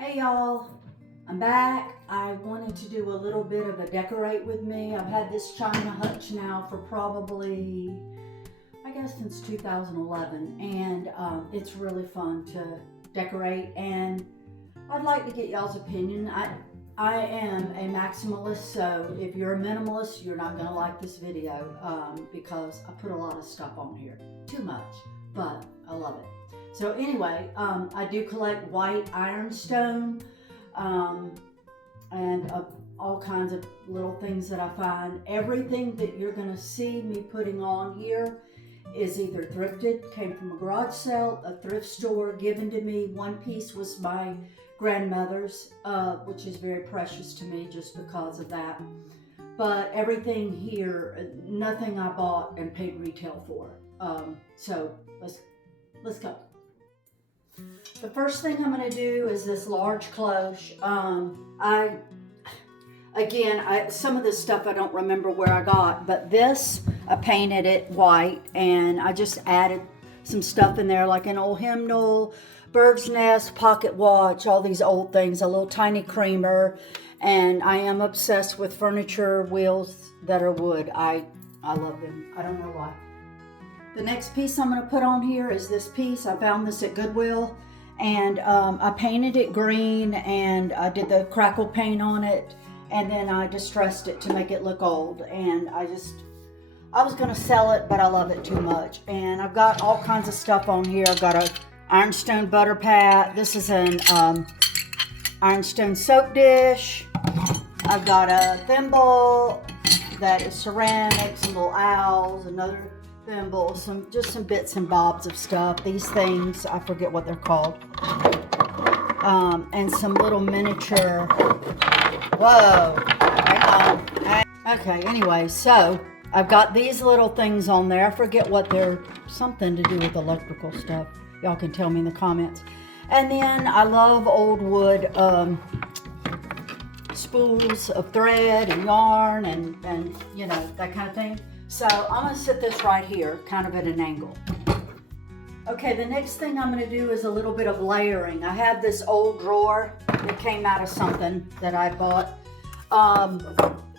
Hey y'all, I'm back. I wanted to do a little bit of a decorate with me. I've had this China Hutch now for probably, I guess since 2011, and it's really fun to decorate, and I'd like to get y'all's opinion. I am a maximalist, so if you're a minimalist, you're not gonna like this video because I put a lot of stuff on here. Too much, but I love it. So anyway, I do collect white ironstone and all kinds of little things that I find. Everything that you're gonna see me putting on here is either thrifted, came from a garage sale, a thrift store, given to me. One piece was my grandmother's, which is very precious to me just because of that. But everything here, nothing I bought and paid retail for. So let's go. The first thing I'm going to do is this large cloche. Some of this stuff I don't remember where I got, but this, I painted it white and I just added some stuff in there like an old hymnal, bird's nest, pocket watch, all these old things, a little tiny creamer, and I am obsessed with furniture wheels that are wood. I love them. I don't know why. The next piece I'm going to put on here is this piece. I found this at Goodwill, and I painted it green, and I did the crackle paint on it, and then I distressed it to make it look old. And I was going to sell it, but I love it too much. And I've got all kinds of stuff on here. I've got a ironstone butter pat. This is an ironstone soap dish. I've got a thimble that is ceramic, some little owls, another thimble, some bits and bobs of stuff. These things, I forget what they're called. And some little miniature, whoa, hang on. Okay, anyway, so I've got these little things on there. I forget what they're, something to do with electrical stuff. Y'all can tell me in the comments. And then I love old wood spools of thread and yarn and you know, that kind of thing. So I'm going to sit this right here, kind of at an angle. Okay, the next thing I'm going to do is a little bit of layering. I have this old drawer that came out of something that I bought.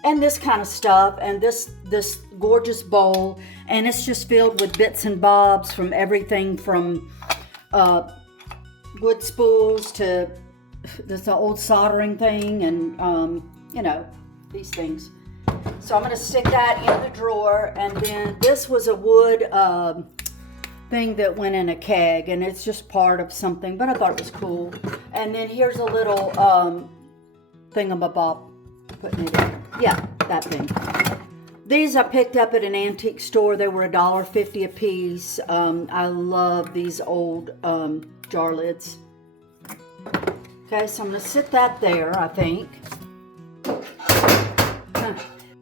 And this kind of stuff, and this gorgeous bowl, and it's just filled with bits and bobs from everything from wood spools to this old soldering thing, and you know, these things. So I'm going to stick that in the drawer, and then this was a wood thing that went in a keg, and it's just part of something, but I thought it was cool. And then here's a little thingamabob, putting it in. Yeah, that thing. These I picked up at an antique store. They were $1.50 a piece. I love these old jar lids. Okay, so I'm going to sit that there, I think.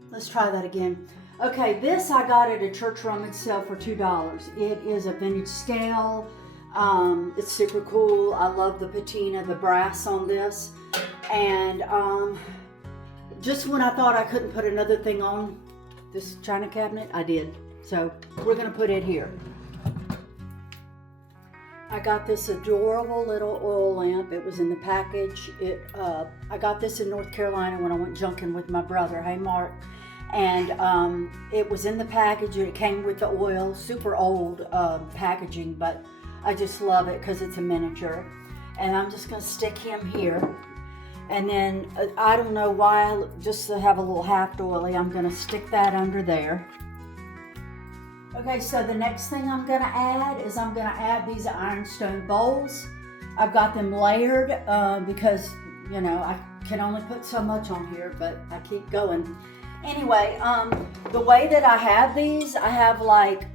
Let's try that again. Okay, this I got at a church rummage sale for $2. It is a vintage scale. It's super cool. I love the patina, the brass on this. And just when I thought I couldn't put another thing on this china cabinet, I did. So we're going to put it here. I got this adorable little oil lamp. It was in the package. I got this in North Carolina when I went junking with my brother. Hey, Mark. And it was in the package. It came with the oil. Super old packaging, but I just love it because it's a miniature. And I'm just going to stick him here. And then, I don't know why, just to have a little half doily, I'm going to stick that under there. Okay, so the next thing I'm going to add is I'm going to add these ironstone bowls. I've got them layered because, you know, I can only put so much on here, but I keep going. Anyway, the way that I have these, I have like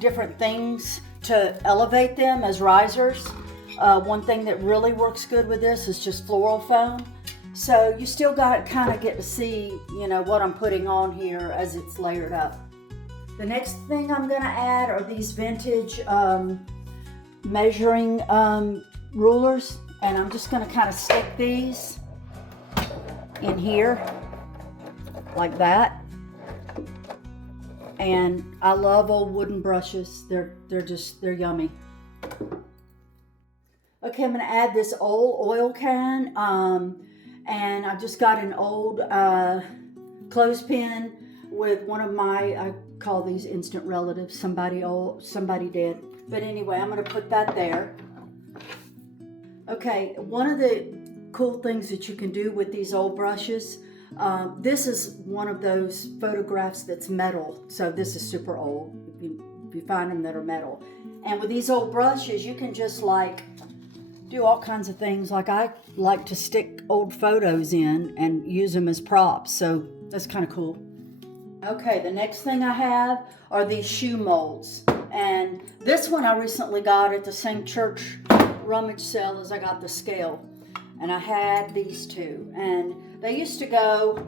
different things to elevate them as risers. One thing that really works good with this is just floral foam. So you still got to kind of get to see, you know, what I'm putting on here as it's layered up. The next thing I'm going to add are these vintage measuring rulers. And I'm just going to kind of stick these in here like that. And I love old wooden brushes. They're yummy. Okay, I'm going to add this old oil can, and I just got an old clothespin with one of my, I call these instant relatives, somebody old, somebody dead. But anyway, I'm going to put that there. Okay, one of the cool things that you can do with these old brushes, this is one of those photographs that's metal, so this is super old if you find them that are metal. And with these old brushes, you can just like do all kinds of things. Like I like to stick old photos in and use them as props, so that's kind of cool. Okay, the next thing I have are these shoe molds, and this one I recently got at the same church rummage sale as I got the scale, and I had these two, and they used to go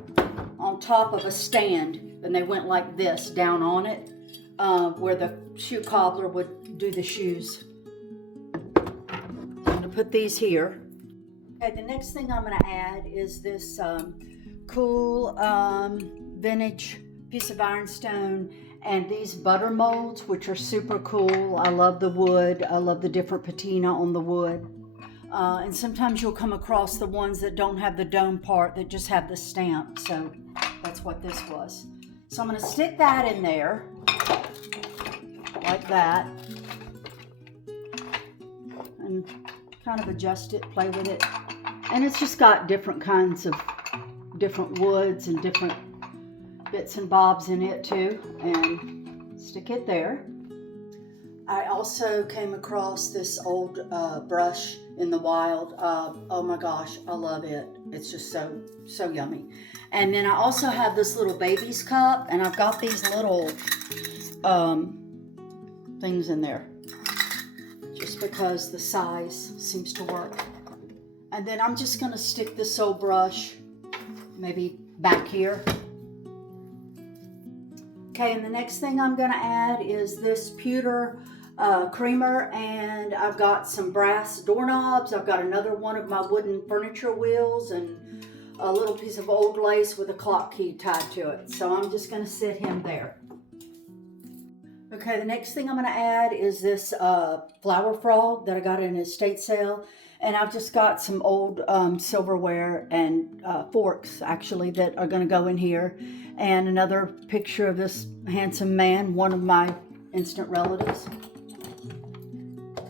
on top of a stand, and they went like this down on it, where the shoe cobbler would do the shoes. I'm going to put these here. Okay, the next thing I'm going to add is this cool vintage piece of ironstone and these butter molds, which are super cool. I love the wood. I love the different patina on the wood. And sometimes you'll come across the ones that don't have the dome part, that just have the stamp. So that's what this was. So I'm going to stick that in there like that and kind of adjust it, play with it. And it's just got different kinds of different woods and different bits and bobs in it too, and stick it there. I also came across this old brush in the wild. Oh my gosh, I love it. It's just so yummy. And then I also have this little baby's cup, and I've got these little things in there just because the size seems to work. And then I'm just going to stick this old brush maybe back here. Okay, and the next thing I'm going to add is this pewter creamer, and I've got some brass doorknobs. I've got another one of my wooden furniture wheels and a little piece of old lace with a clock key tied to it. So I'm just going to sit him there. Okay, the next thing I'm going to add is this flower frog that I got in an estate sale. And I've just got some old silverware and forks, actually, that are going to go in here. And another picture of this handsome man, one of my instant relatives.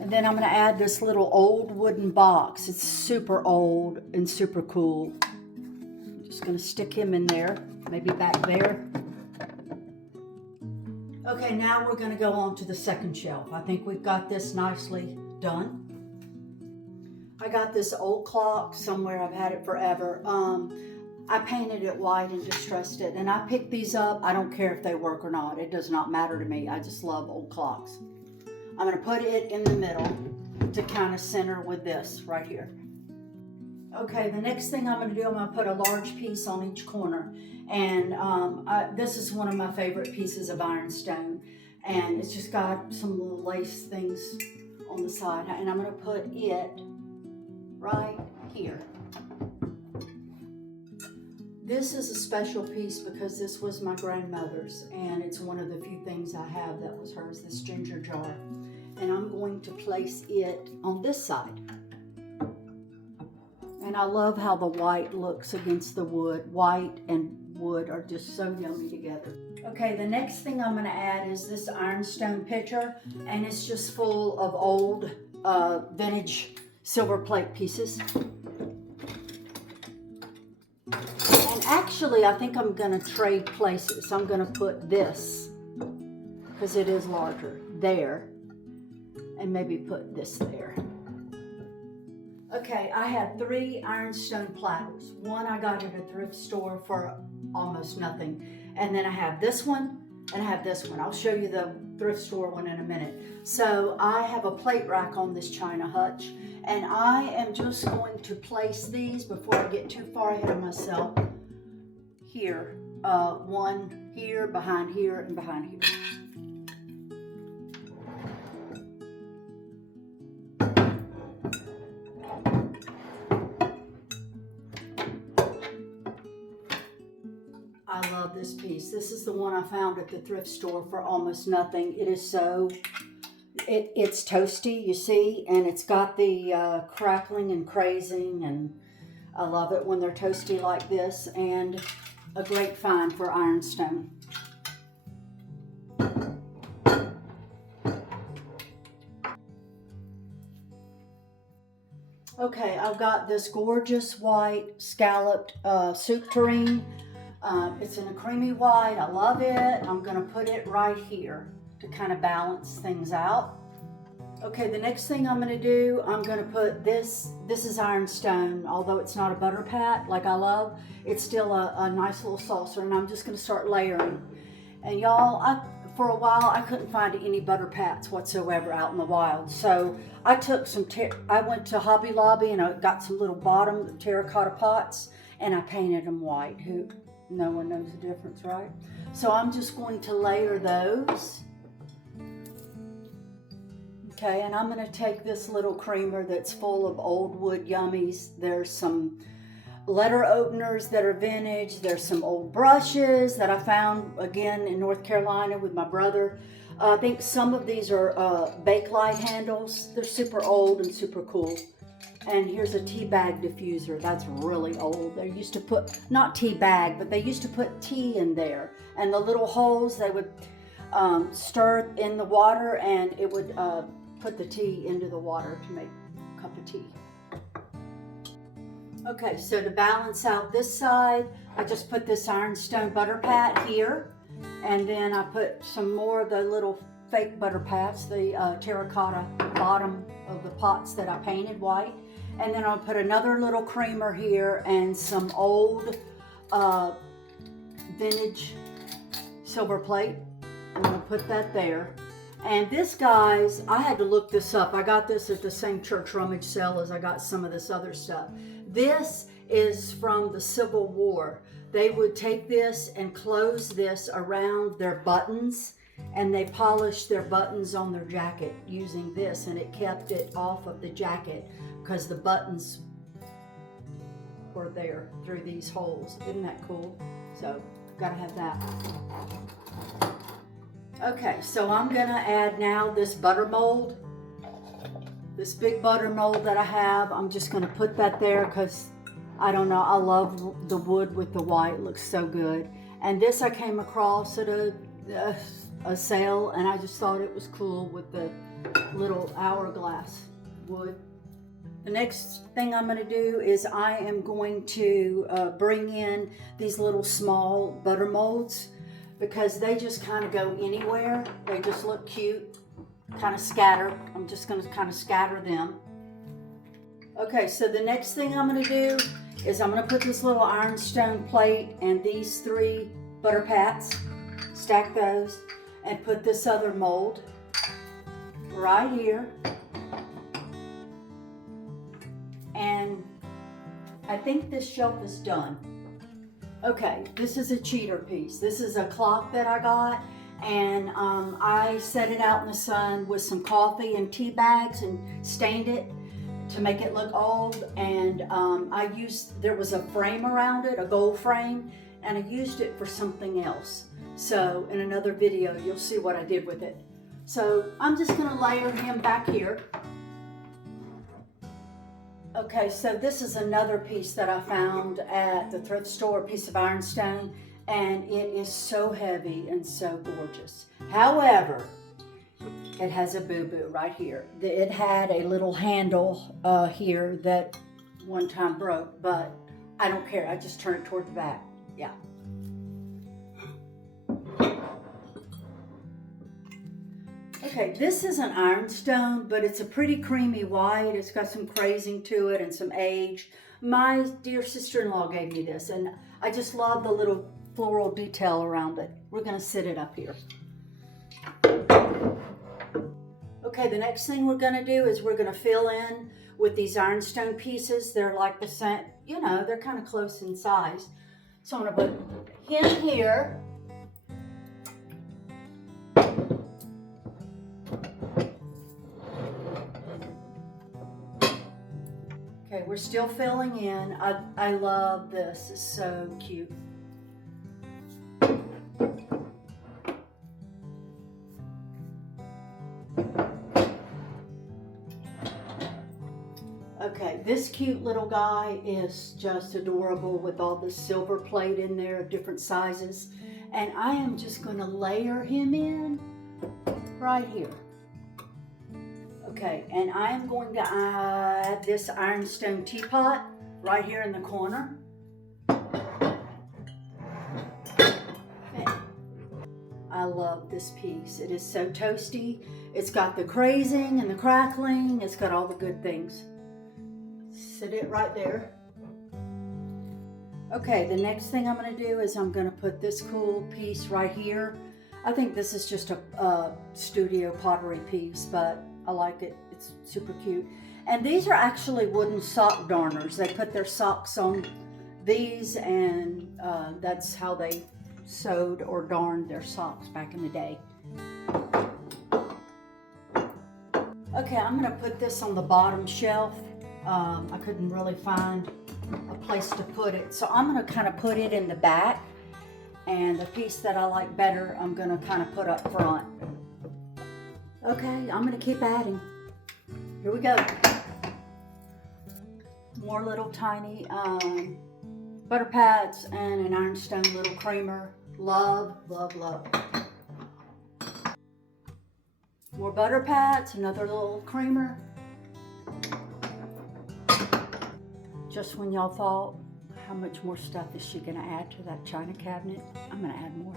And then I'm going to add this little old wooden box. It's super old and super cool. I'm just going to stick him in there, maybe back there. Okay, now we're going to go on to the second shelf. I think we've got this nicely done. I got this old clock somewhere. I've had it forever. I painted it white and distressed it, and I picked these up. I don't care if they work or not. It does not matter to me. I just love old clocks. I'm going to put it in the middle to kind of center with this right here. Okay, the next thing I'm going to do, I'm going to put a large piece on each corner. And this is one of my favorite pieces of ironstone. And it's just got some little lace things on the side. And I'm going to put it right here. This is a special piece because this was my grandmother's, and it's one of the few things I have that was hers, this ginger jar. And I'm going to place it on this side. And I love how the white looks against the wood. White and wood are just so yummy together. Okay, the next thing I'm going to add is this ironstone pitcher, and it's just full of old vintage silver plate pieces. And actually, I think I'm going to trade places. I'm going to put this, because it is larger, there, and maybe put this there. Okay, I have 3 ironstone platters. One I got at a thrift store for almost nothing. And then I have this one, and I have this one. I'll show you the thrift store one in a minute. So I have a plate rack on this China Hutch, and I am just going to place these before I get too far ahead of myself. Here, one here, behind here, and behind here. I love this piece. This is the one I found at the thrift store for almost nothing. It's It's toasty, you see, and it's got the crackling and crazing, and I love it when they're toasty like this, and a great find for ironstone. Okay, I've got this gorgeous white scalloped soup tureen. It's in a creamy white. I love it. I'm going to put it right here to kind of balance things out. Okay, the next thing I'm going to do, I'm going to put this is ironstone, although it's not a butter pat like I love. It's still a nice little saucer, and I'm just going to start layering. And y'all, for a while I couldn't find any butter pats whatsoever out in the wild, so I took some I went to Hobby Lobby and I got some little bottom terracotta pots, and I painted them white. No one knows the difference, right? So I'm just going to layer those. Okay, and I'm going to take this little creamer that's full of old wood yummies. There's some letter openers that are vintage. There's some old brushes that I found again in North Carolina with my brother. I think some of these are Bakelite handles. They're super old and super cool. And here's a tea bag diffuser. That's really old. They used to put, not tea bag, but they used to put tea in there. And the little holes, they would stir in the water, and it would put the tea into the water to make a cup of tea. Okay, so to balance out this side, I just put this ironstone butter pat here, and then I put some more of the little fake butter pats, the terracotta bottom of the pots that I painted white, and then I'll put another little creamer here and some old vintage silver plate. I'm gonna put that there. And this, guys, I had to look this up. I got this at the same church rummage sale as I got some of this other stuff. This is from the Civil War. They would take this and close this around their buttons, and they polished their buttons on their jacket using this, and it kept it off of the jacket because the buttons were there through these holes. Isn't that cool? So, gotta have that. Okay, so I'm gonna add now this butter mold. This big butter mold that I have, I'm just gonna put that there because I don't know, I love the wood with the white, it looks so good. And this I came across at a sale, and I just thought it was cool with the little hourglass wood. The next thing I'm gonna do is I am going to bring in these little small butter molds, because they just kind of go anywhere. They just look cute, kind of scatter. I'm just gonna kind of scatter them. Okay, so the next thing I'm gonna do is I'm gonna put this little ironstone plate and these 3 butter pats, stack those, and put this other mold right here. And I think this shelf is done. Okay, this is a cheater piece. This is a clock that I got, and I set it out in the sun with some coffee and tea bags and stained it to make it look old. And there was a frame around it, a gold frame, and I used it for something else. So in another video, you'll see what I did with it. So I'm just gonna layer him back here. Okay, so this is another piece that I found at the thrift store, a piece of ironstone, and it is so heavy and so gorgeous. However, it has a boo-boo right here. It had a little handle here that one time broke, but I don't care. I just turn it toward the back. Yeah. Okay, this is an ironstone, but it's a pretty creamy white. It's got some crazing to it and some age. My dear sister-in-law gave me this, and I just love the little floral detail around it. We're gonna sit it up here. Okay, the next thing we're gonna do is we're gonna fill in with these ironstone pieces. They're like the same, you know, they're kind of close in size. So I'm gonna put him here. Okay, we're still filling in. I love this, it's so cute. this cute little guy is just adorable with all the silver plate in there of different sizes. And I am just going to layer him in right here. Okay, and I am going to add this ironstone teapot right here in the corner. I love this piece. It is so toasty. It's got the crazing and the crackling. It's got all the good things. Sit it right there. Okay, the next thing I'm going to do is I'm going to put this cool piece right here. I think this is just a studio pottery piece, but I like it. It's super cute. And these are actually wooden sock darners. They put their socks on these, and that's how they sewed or darned their socks back in the day. Okay, I'm going to put this on the bottom shelf. I couldn't really find a place to put it, so I'm going to kind of put it in the back, and the piece that I like better I'm going to kind of put up front. Okay, I'm going to keep adding. Here we go. More little tiny butter pads and an ironstone little creamer. Love, love, love. More butter pads, another little creamer. Just when y'all thought, how much more stuff is she gonna add to that china cabinet? I'm gonna add more.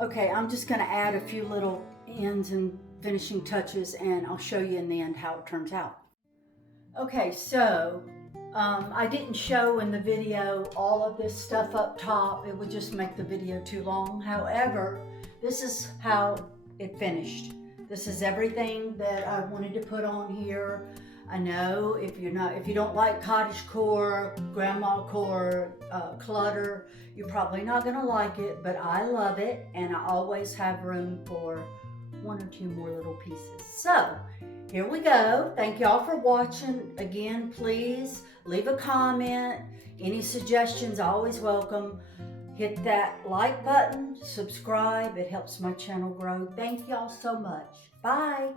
Okay, I'm just gonna add a few little ends and finishing touches, and I'll show you in the end how it turns out. Okay, so I didn't show in the video all of this stuff up top. It would just make the video too long. However, this is how it finished. This is everything that I wanted to put on here. I know if you don't like cottagecore, grandma-core clutter, you're probably not gonna like it, but I love it, and I always have room for one or two more little pieces. So here we go. Thank y'all for watching. Again, please leave a comment. Any suggestions, always welcome. Hit that like button, subscribe. It helps my channel grow. Thank y'all so much. Bye.